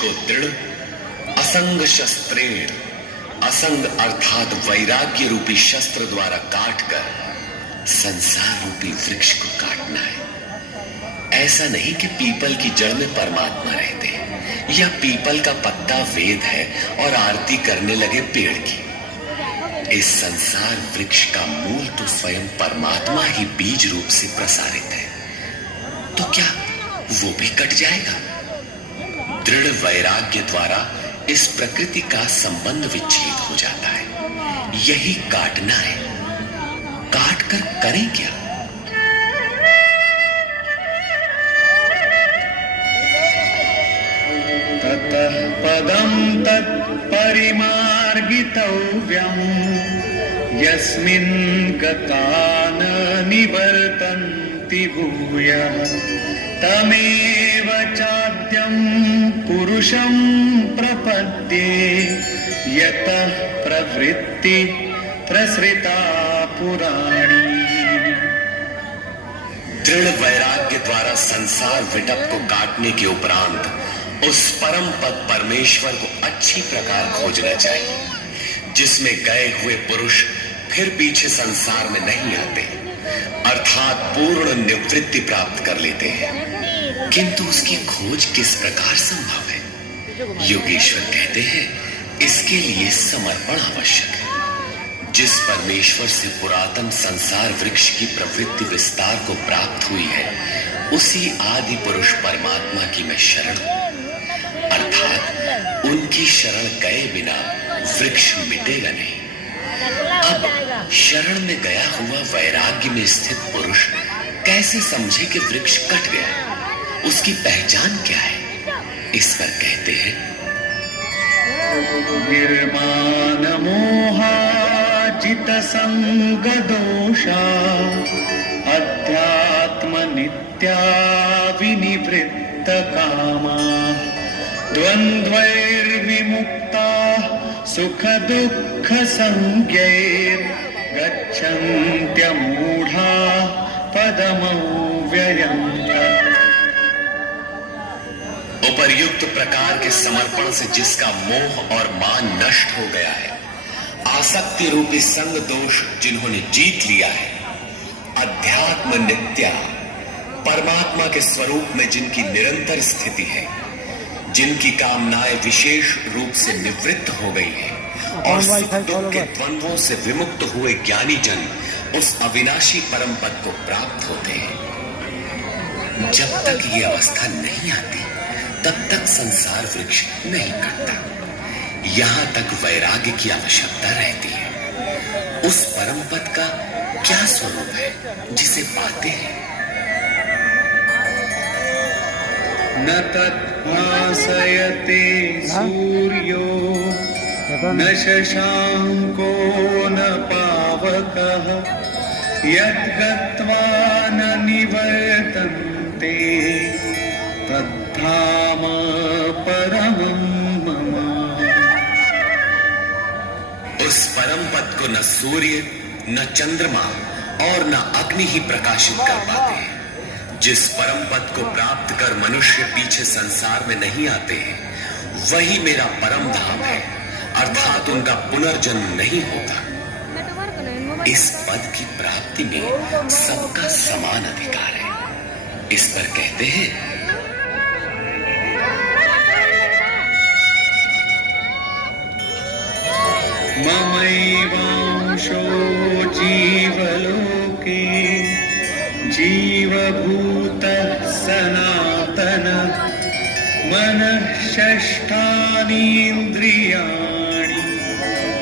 को दृढ़ असंग शस्त्रेण, असंग अर्थात वैराग्य रूपी शस्त्र द्वारा काटकर संसार रूपी वृक्ष को काटना है। ऐसा नहीं कि पीपल की जड़ में परमात्मा रहते हैं या पीपल का पत्ता वेद है और आरती करने लगे पेड़ की। इस संसार वृक्ष का मूल तो स्वयं परमात्मा ही बीज रूप से प्रसारित है, तो क्या वो भी कट जाएगा? दृढ़ वैराग्य द्वारा इस प्रकृति का संबंध विच्छेद हो जाता है। यही काटना है। काट कर करें क्या? ततः पदं तत्परिमार्गितव्यम् यस्मिन् गता न निवर्तन्ति भूयः तमेव चाद्यं पुरुषं प्रपद्ये यतः प्रवृत्ति प्रसृता पुराणी। दृढ़ वैराग्य द्वारा संसार विटप को काटने के उपरांत उस परम पद परमेश्वर को अच्छी प्रकार खोजना चाहिए, जिसमें गए हुए पुरुष फिर पीछे संसार में नहीं आते, अर्थात पूर्ण निवृत्ति प्राप्त कर लेते हैं। किंतु उसकी खोज किस प्रकार संभव है? योगेश्वर कहते हैं, इसके लिए समर्पण आवश्यक है। जिस परमेश्वर से पुरातन संसार वृक्ष की प्रवृत्ति विस्तार को प्राप्त हुई है, उसी आदि पुरुष परमात्मा की मैं शरण हूं, अर्थात उनकी शरण गए बिना वृक्ष मिटेगा नहीं। अब शरण में गया हुआ वैराग्य में स्थित पुरुष कैसे समझे कि वृक्ष कट गया? उसकी पहचान क्या है? इस पर कहते हैं, निर्माण मोहाजित संग दोषा अध्यात्म नित्या विनिवृत्त कामा द्वंद्वैर्विमुक्ता सुख दुःख संज्ञैर् गच्छन्त्यमूढा पदमव्ययम्। उपर्युक्त प्रकार के समर्पण से जिसका मोह और मान नष्ट हो गया है, आसक्ति रूपी संग दोष जिन्होंने जीत लिया है, अध्यात्म नित्या परमात्मा के स्वरूप में जिनकी निरंतर स्थिति है, जिनकी कामनाएं विशेष रूप से निवृत्त हो गई है और सुख दुख के द्वंद्वों से विमुक्त हुए ज्ञानी जन उस अविनाशी परम पद को प्राप्त होते हैं। जब तक ये अवस्था नहीं आती, तब तक संसार वृक्ष नहीं कटता। यहां तक वैराग्य की आवश्यकता रहती है। उस परम पद का क्या स्वरूप है जिसे पाते हैं? न तद्भासयते सूर्यो न शशांको न पावकः यद्गत्वा न निवर्तन्ते तद्धाम परमं मम। उस परम पद को न सूर्य, न चंद्रमा और न अग्नि ही प्रकाशित कर पाते हैं। जिस परम पद को प्राप्त कर मनुष्य पीछे संसार में नहीं आते हैं, वही मेरा परम धाम है, अर्थात उनका पुनर्जन्म नहीं होता। इस पद की प्राप्ति में सबका समान अधिकार है। इस पर कहते हैं, ममैवांशो जीवलोके जीवभूतः सनातनः मनः षष्ठानीन्द्रियाणि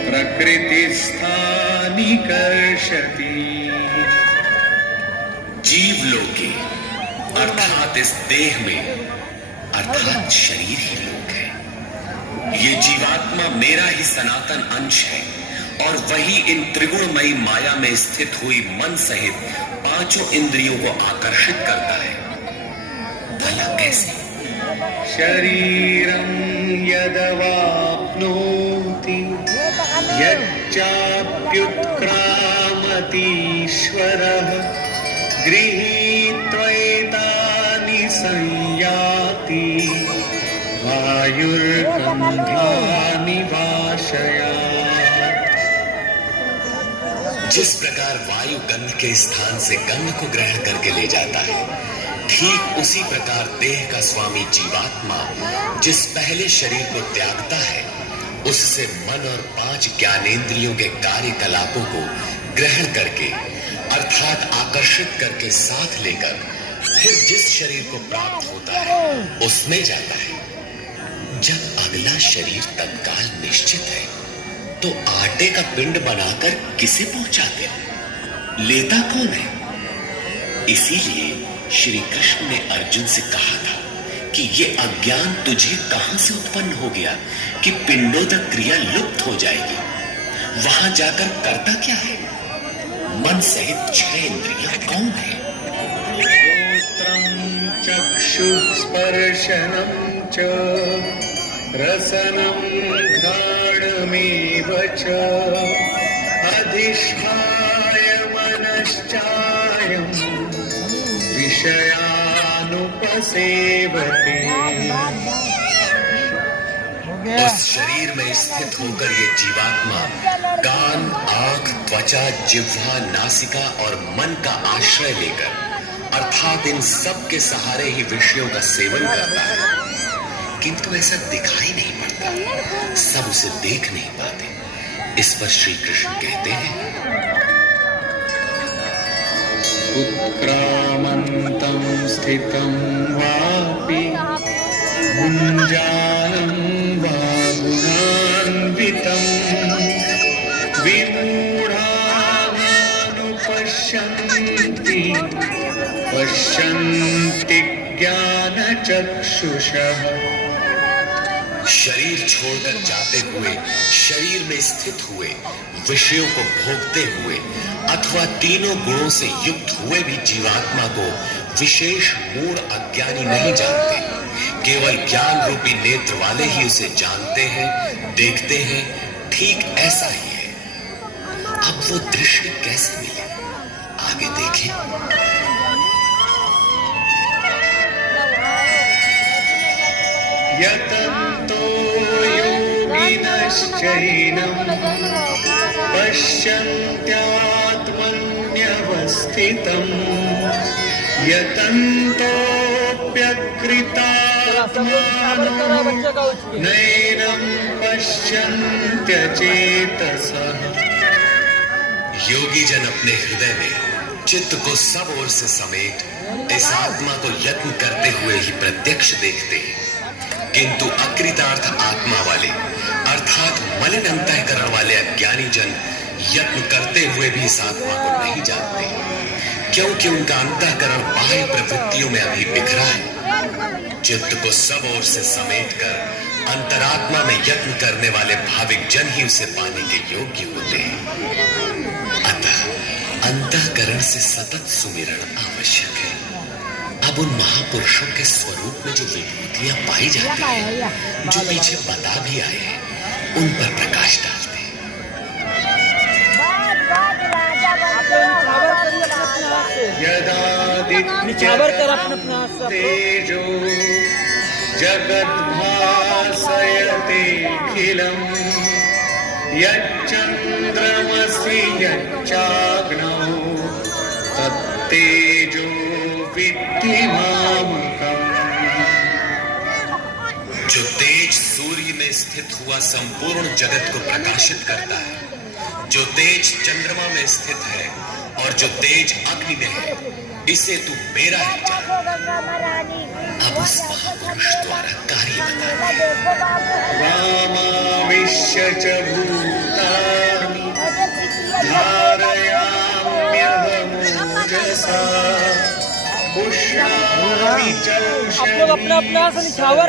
प्रकृतिस्थानि कर्षति। जीवलोके अर्थात इस देह में, अर्थात शरीर ही लोक है। ये जीवात्मा मेरा ही सनातन अंश है और वही इन त्रिगुणमयी माया में स्थित हुई मन सहित पांचों इंद्रियों को आकर्षित करता है। भला कैसे? शरीरं यदवाप्नोति यच्चाप्युत्क्रामतीश्वरः गृहीत्वैतानि संयाति वायुर्नावमिवाम्बरम्। वायुर्गन्धानि वाशया। जिस प्रकार वायु गंध के स्थान से गंध को ग्रहण करके ले जाता है, ठीक उसी प्रकार देह का स्वामी जीवात्मा जिस पहले शरीर को त्यागता है, उससे मन और 5 ज्ञानेंद्रियों के कार्यकलापों को ग्रहण करके अर्थात आकर्षित करके साथ लेकर फिर जिस शरीर को प्राप्त होता है उसमें जाता है। जब अगला शरीर तत्काल निश्चित है तो आटे का पिंड बनाकर किसे पहुंचाते हैं? लेता कौन है? इसीलिए श्री कृष्ण ने अर्जुन से कहा था कि ये अज्ञान तुझे कहां से उत्पन्न हो गया कि पिंडोदक क्रिया लुप्त हो जाएगी। वहां जाकर करता क्या है? मन सहित 6 इंद्रियां कौन है? श्रोत्रं चक्षुस्पर्शनं च रसनं घ्राणमेव च अधिष्ठाय मनश्चायं विषयानुपसेवते। उस शरीर में स्थित होकर ये जीवात्मा कान, आंख, त्वचा, जिह्वा, नासिका और मन का आश्रय लेकर अर्थात इन सब के सहारे ही विषयों का सेवन करता है, किंतु ऐसा दिखाई नहीं पड़ता, सब उसे देख नहीं पाते। इस पर श्री कृष्ण कहते हैं, उत्क्रामन्तं स्थितं वापि भुञ्जानं वा गुणान्वितं विमूढानानुपश्यन्ति पश्यन्ति ज्ञानचक्षुषः। शरीर छोड़कर जाते हुए, शरीर में स्थित हुए, विषयों को भोगते हुए अथवा तीनों गुणों से युक्त हुए भी जीवात्मा को विशेष मूढ़ अज्ञानी नहीं जानते। केवल ज्ञान रूपी नेत्र वाले ही उसे जानते हैं, देखते हैं। ठीक ऐसा ही है। अब वो दृश्य कैसे मिले, आगे देखें। यतन्तो योगिनश्चैनं पश्यन्त्यात्मन्यवस्थितं यतन्तोऽप्यकृतात्मानो नैनं पश्यन्त्यचेतसः। योगी जन अपने हृदय में चित्त को सब ओर से समेट इस आत्मा को यत्न करते हुए ही प्रत्यक्ष देखते हैं, किंतु अकृतार्थ आत्मा वाले अर्थात मलिन अंतःकरण वाले अज्ञानी जन यत्न करते हुए भी इस आत्मा को नहीं जानते, क्योंकि उनका अंतःकरण बाह्य प्रवृत्तियों में अभी बिखरा है। चित्त को सब ओर से समेटकर अंतरात्मा में यत्न करने वाले भाविक जन ही उसे पाने के योग्य होते हैं। अतः अंतःकरण से सतत सुमिरण आवश्यक है। अब उन महापुरुषों के स्वरूप में जो विभूतियां पाई जाती हैं, जो पीछे बता भी आए हैं, उन पर प्रकाश डालते हैं। तेजो जगद्भासयतेऽखिलम् यच्चन्द्रमसि यच्चाग्नौ तत्तेजो विद्धि मामकम्। जो तेज सूर्य में स्थित हुआ संपूर्ण जगत को प्रकाशित करता है, जो तेज चंद्रमा में स्थित है और जो तेज अग्नि में है, इसे तू मेरा ही जान। अब उस महापुरुष द्वारा कार्य बताना। वामाविश्य च भूतानि धारयाम्यहमोजसा पुष्णामि च आप लोग अपना अपना निछावर